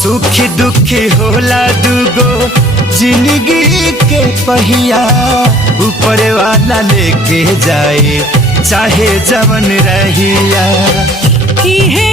सुखी दुखी होला दुगो जिंदगी के पहिया, ऊपर वाला लेके जाए चाहे जवन रहिया। की है